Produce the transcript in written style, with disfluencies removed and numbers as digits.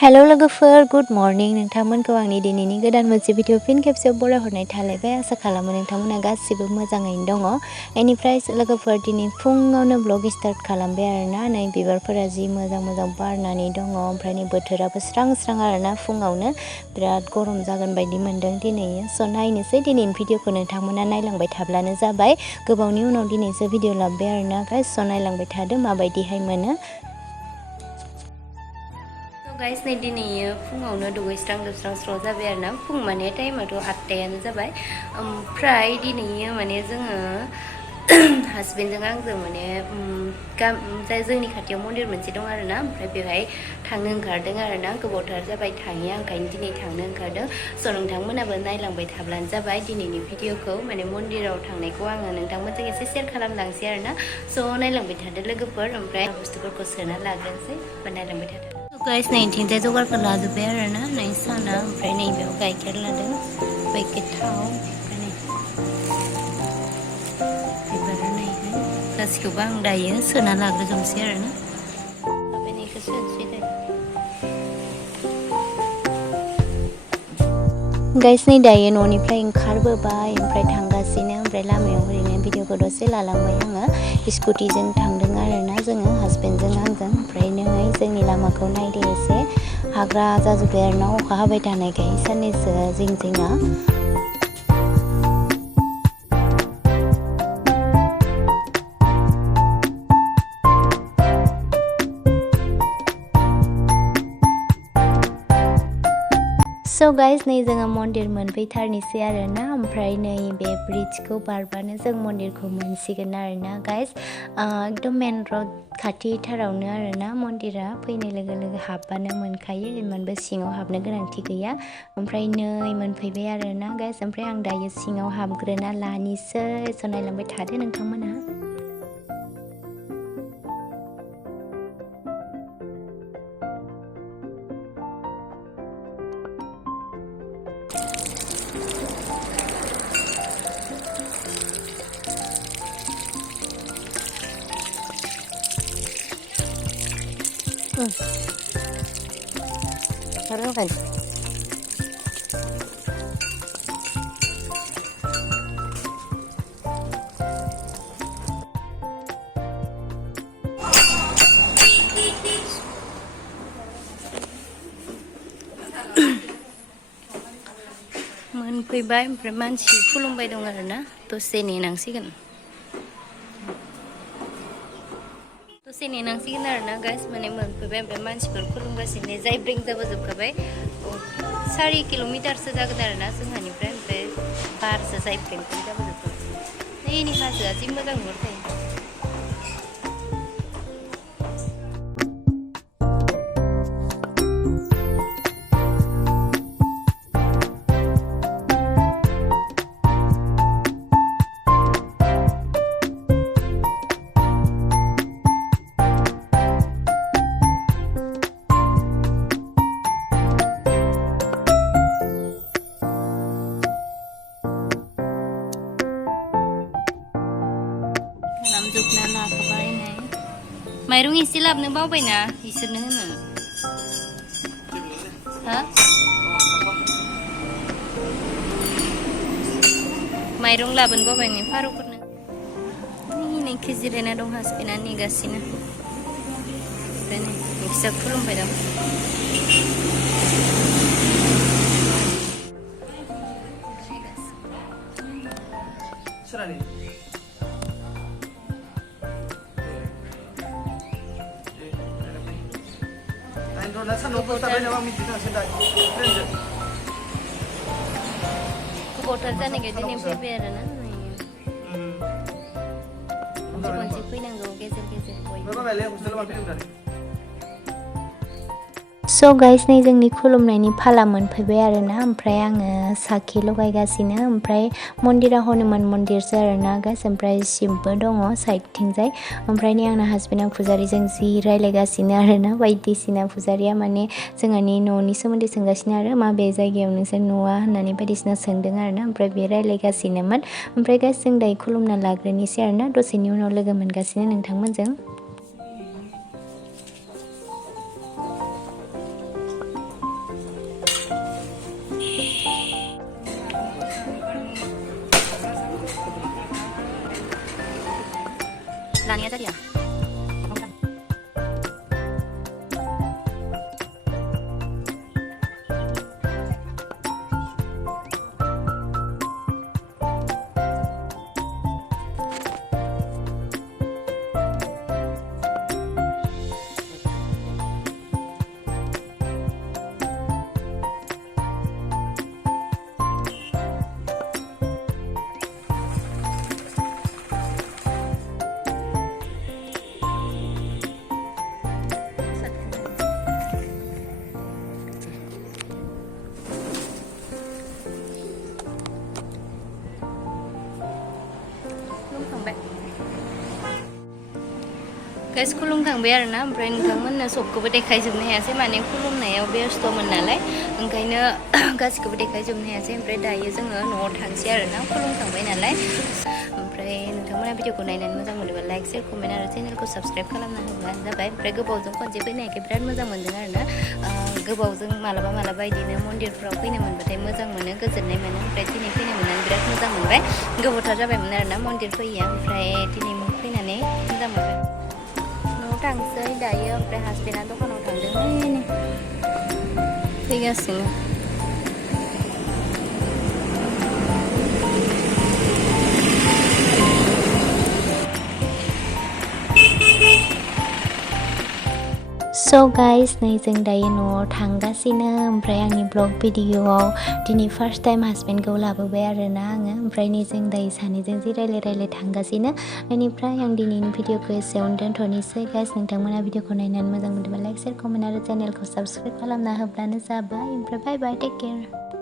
Hello लोगोफोर good morning नोंथांमोनखौ आंनि दिनैनि गोदान मोनसे भिडिअ फिन खेबसेयाव बरायहरनाय थालायबाय आसा खालामो नोंथांमोना गासिबो मोजाङैनो दङ बेनिफ्राय लोगोफोर दिनै फुङावनो ब्लग स्टार्ट खालामबाय आरोना नै बिबारफोरा जि मोजां मोजां बारनानै दङ ओमफ्राय नै बोथोराबो स्रां स्रां आरोना फुङावनो बिराद गरम जागोन बायदि मोनदों दिनै स' नायनोसै दिनैनि भिडिअखौ नोंथांमोना नायलांबाय थाब्लानो जाबाय गोबावनि उनाव दिनैसो भिडिअ लाबोबाय आरोना गाइस स' नायलांबाय थादो माबायदिहाय मोनो गाइस नै दिनै फुङावनो दुगैस्रां लोबस्रां स्र' जाबाय आरोना फुं माने टाइमाथ' 8टायानो जाबाय ओमफ्राय दिनै माने जोङो हासबेन्डजों आंजों माने जोंनि खाथियाव मन्दिर मोनसे दं आरोना ओमफ्राय बेवहाय थांनो ओंखारदों आरोना गोबावथार जाबाय थाङिया ओंखायनो दिनै थांनो ओंखारदों स' नोंथांमोनाबो नायलांबाय थाब्लानो जाबाय दिनैनि भिडिअखौ माने मन्दिराव थांनायखौ आङो नोंथांमोनजों एसे शेयार खालामलांसै आरोना स' नायलांबाय थादो लोगोफोर ओमफ्राय बुस्थुफोरखौ सोना लाग्रोनोसै बा नायलांबाय थादो गाइस नैथिंजाय जगारखौ लाजोब्बाय आरोना नै साना ओमफ्राय नैबेयाव गाइखेर लादों पेकेट थाव ओमफ्राय नै बिबार नायहाय गासिखौबो आं दायो सोना लाग्रोजोबनोसै आरोना बेनिखौ सोनोसै दायो गाइस नै दायो न'निफ्राय ओंखारबोबाय ओमफ्राय थांगासिनो ओमफ्राय लामायाव ओरैनो भिडिअखौ दसे लालांबाय आङो स्कुटिजों थांदों आरोना जोङो हासबेन्डजों आंजों ओमफ्राय नै जोंनि लामाखौ नायदो एसे हाग्रा जाजोब्बाय आरोना अखा हाबाय थानायखाय साननैसो जिं जिङा स' गाइस नै जोङो मन्दिर मोनफैथारनोसै आरोना ओमफ्राय नै बे ब्रिजखौ बारबानो जों मन्दिरखौ मोनसिगोन आरोना गाइस एकदम मेन रड खाथिथारावनो आरोना मन्दिरा फैनाय लोगो लोगो हाबबानो मोनखायो इमानबो सिङाव हाबनो गोनांथि गैया ओमफ्राय नै मोनफैबाय आरोना गाइस ओमफ्राय आं दायो सिङाव हाबग्रोना लानिसै स' नायलांबाय थादो नोंथांमोना Kan? मोनफैबाय ओमफ्राय मानसि खुलुमबाय दं आरोना दसे नेनांसिगोन आरोना गाइस माने मोनफैबाय ओमफ्राय मानसिफोर खुलुमगासिनो जायब्रें जाबोजोबखाबाय 4 किल'मिटारसो जागोन आरोना जोंहानिफ्राय ओमफ्राय बारसो जायब्रें जाबोजोबखाबाय नैनि हाजोआ जि मोजां नुहुरखायो जोबना लाखाबाय नै माइरं एसे लाबनो बावबायना इसोरनो होनो हा माइरं लाबोनो बावबाय नै फारौफोरनो नै जिरायना दं हासबेन्डआ नेगासिनो ओमफ्राय नै फिसा खुलुमबाय दं गोबावथार जानायखाय दिनै फैबाय आरोना खनसे फैनांगौ गेजेर गेजेर बयबो स' गाइस नै जोंनि खुलुमनायनि फाला मोनफैबाय आरोना ओमफ्राय आङो साखि लगायगासिनो ओमफ्राय मन्दिरा हनुमान मन्दिरसो आरोना गाइस ओमफ्राय शिबबो दङ साइडथिंजाय ओमफ्राय नै आंना हासबेन्डआ फुजारिजों जि रायलायगासिनो आरोना बायदिसिना फुजारिया माने जोंहानि न'नि सोमोन्दै सोंगासिनो आरो माबे जायगायाव नोंसोर न'आ होननानै बायदिसिना सोंदों आरोना ओमफ्राय बे रायलायगासिनोमोन ओमफ्राय गाइस जों दायो खुलुमना लाग्रोनोसै आरोना दसेनि उनाव लोगो मोनगासिनो नोंथांमोनजों tadi ya. Guys, खुलुमखांबाय आरोना ओमफ्राय नोंथांमोननो सबखौबो देखायजोबनो हायासै माने खुलुमनायाव बेस्थ'मोन नालाय ओंखायनो गासिखौबो देखायजोबनो हायासै ओमफ्राय दायो जोङो न'आव थांसै आरोना खुलुमखांबाय नालाय ओमफ्राय नोंथांमोना भिडिअखौ नायनानै मोजां मोनोबा लाइक शेयार कमेन्ट आरो चेनेलखौ साबस्क्राइब खालामना होबानो जाबाय ओमफ्राय गोबावजों खनसे फैनायखाय बिराद मोजां मोनदों आरोना गोबावजों मालाबा बिदिनो मन्दिरफ्राव फैनो मोनबाथाय मोजां मोनो गोजोननाय मोनो ओमफ्राय दिनै फैनो मोननानै बिराद मोजां मोनबाय गोबावथार जाबायमोन आरोना मन्दिर फैयैया ओमफ्राय दिनै फैनानै मोजां मोनबाय थांसै दायो ओमफ्राय हासबेन्डआ दखानाव थांदों फैगासिनो So guys, नै जों दायो न'आव थांगासिनो ओमफ्राय आंनि ब्लग भिडिअआव दिनै फार्स्ट टाइम हासबेन्डखौ लाबोबाय आरोना आङो ओमफ्राय नै जों दायो सानैजों जि रायलाय थांगासिनो बेनिफ्राय आं दिनैनि भिडिअखौ एसेयावनो दोनथ'नोसै गाइस नोंथांमोना भिडिअखौ नायनानै मोजां मोनदोंबा लाइक शेयार कमेन्ट आरो चेनेलखौ साबस्क्राइब खालामना होब्लानो जाबाय ओमफ्राय बाय बाय टेक केयार